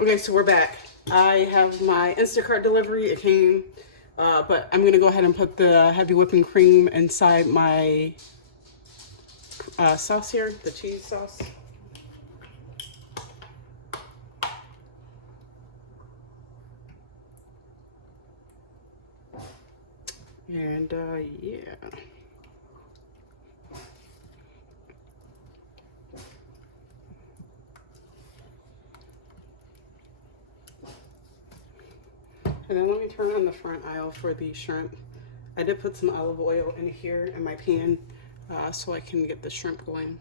Okay, so we're back. I have my Instacart delivery. It came, but I'm gonna go ahead and put the heavy whipping cream inside my sauce here, the cheese sauce. And yeah. And then let me turn on the front aisle for the shrimp. I did put some olive oil in here in my pan so I can get the shrimp going.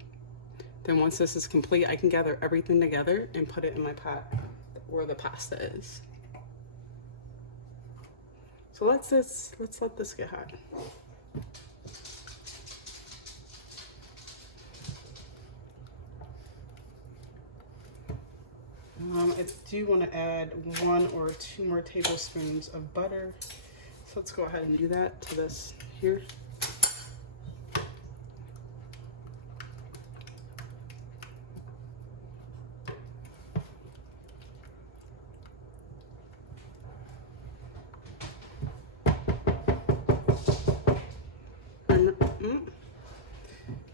Then once this is complete, I can gather everything together and put it in my pot where the pasta is. So let's let this get hot. I do want to add 1 or 2 more tablespoons of butter. So let's go ahead and do that to this here.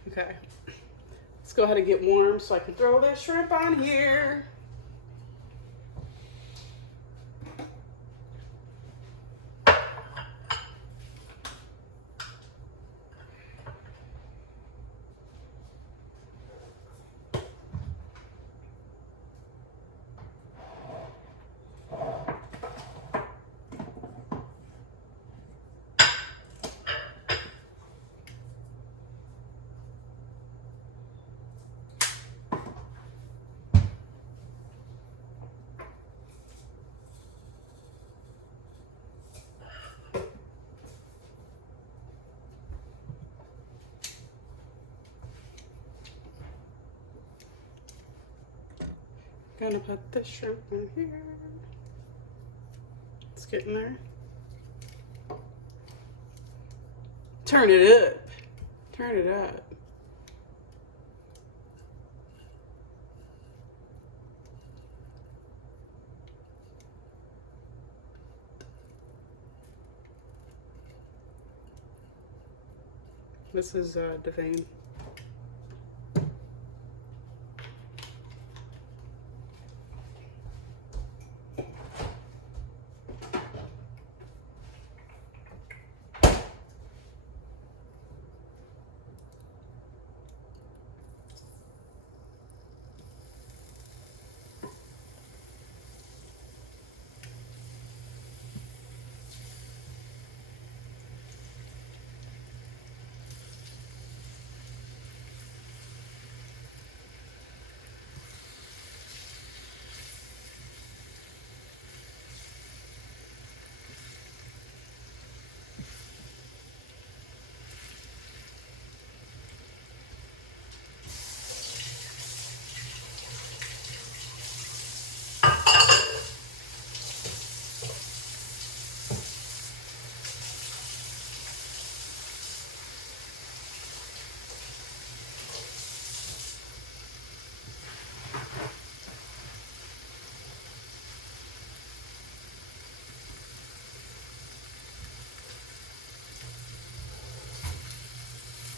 Okay. Let's go ahead and get warm so I can throw that shrimp on here. Gonna put the shrimp in here. It's getting there. Turn it up. Turn it up. This is Devane.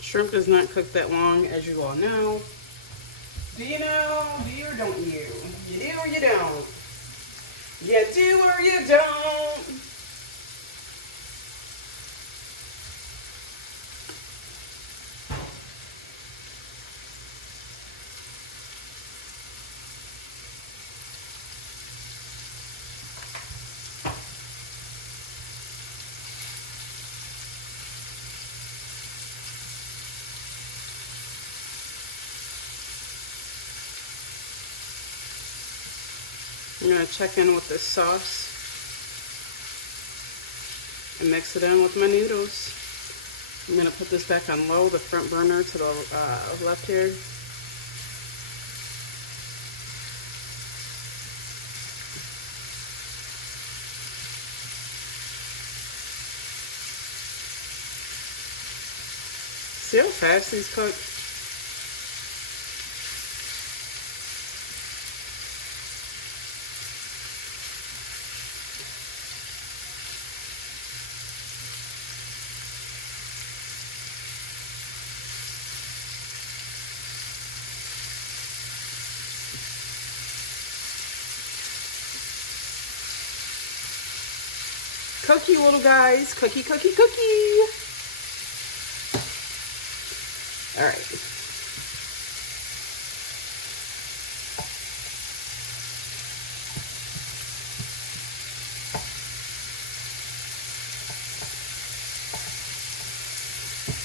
Shrimp does not cook that long, as you all know. Do you know? Do you or don't you? You do or you don't? You do or you don't? I'm gonna check in with this sauce and mix it in with my noodles. I'm gonna put this back on low, the front burner to the left here. See how fast these cook? Cookie, little guys. Cookie, cookie, cookie. All right.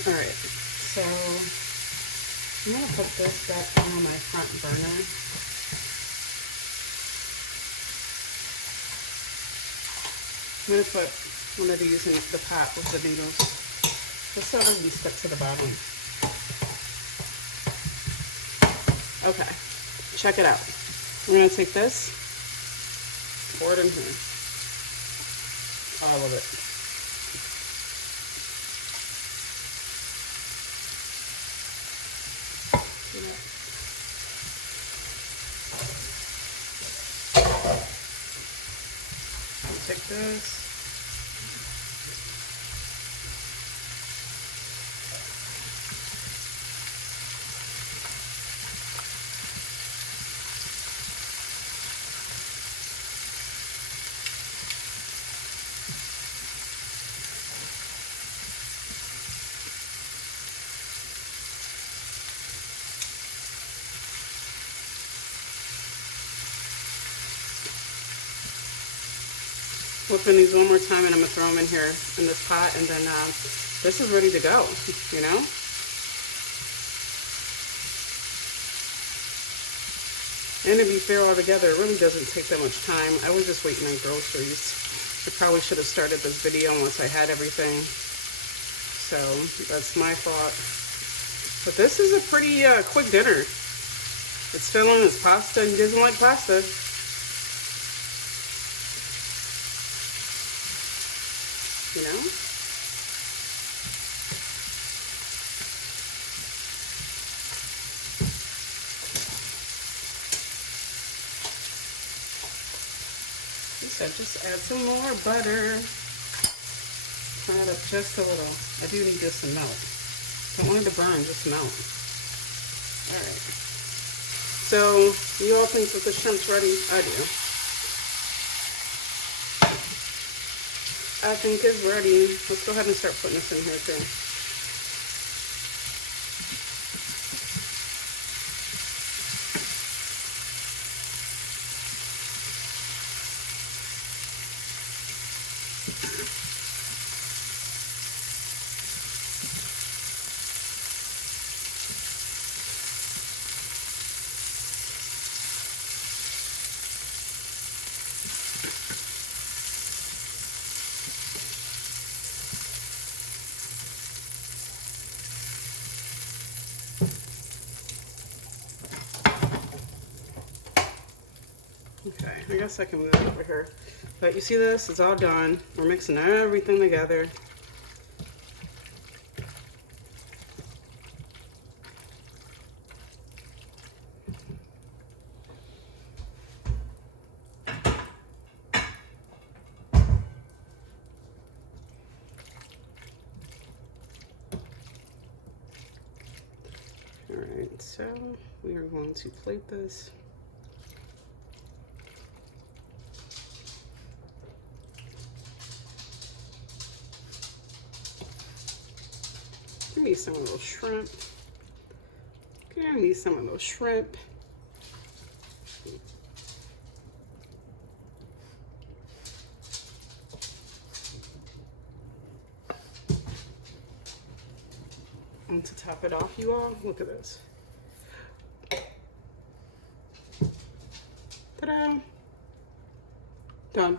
All right, so I'm gonna put this back on my front burner. I'm gonna put one of these in the pot with the noodles, just so it doesn't stick to the bottom. Okay, check it out. I'm gonna take this, pour it in here, all of it. Take this. Whipping these one more time, and I'm gonna throw them in here in this pot, and then this is ready to go, you know? And to be fair altogether, it really doesn't take that much time. I was just waiting on groceries. I probably should have started this video once I had everything. So that's my fault. But this is a pretty quick dinner. It's filling, it's pasta, and he doesn't like pasta. You know? He said just add some more butter. Turn it up just a little. I do need this to melt. Don't want it to burn, just melt. Alright. So, you all think that the shrimp's ready? I do. I think it's ready. Let's go ahead and start putting this in here too. Okay, I guess I can move it over here. But you see this? It's all done. We're mixing everything together. Alright, so we are going to plate this. Give me some of those shrimp. Give me some of those shrimp. And to top it off, you all, look at this. Ta-da! Done.